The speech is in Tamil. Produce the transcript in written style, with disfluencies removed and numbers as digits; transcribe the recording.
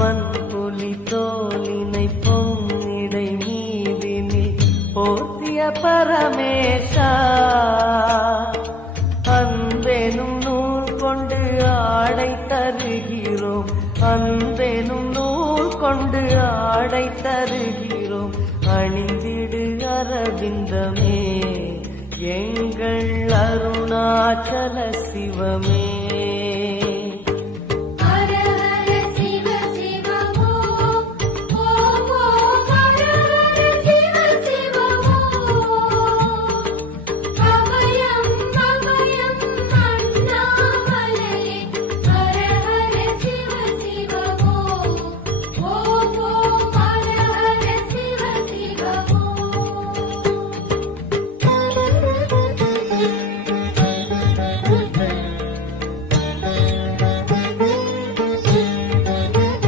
வன்புலி தோலினை பொன்னிடை மீதினில் போர்த்திய பரமேஷா அன்பெனும் நூல் கொண்டு ஆடை தருகிறோம் அன்பெனும் நூல் கொண்டு ஆடை தருகிறோம் அணிந்திடு அரவிந்தமே எங்கள் அருணாச்சல சிவமே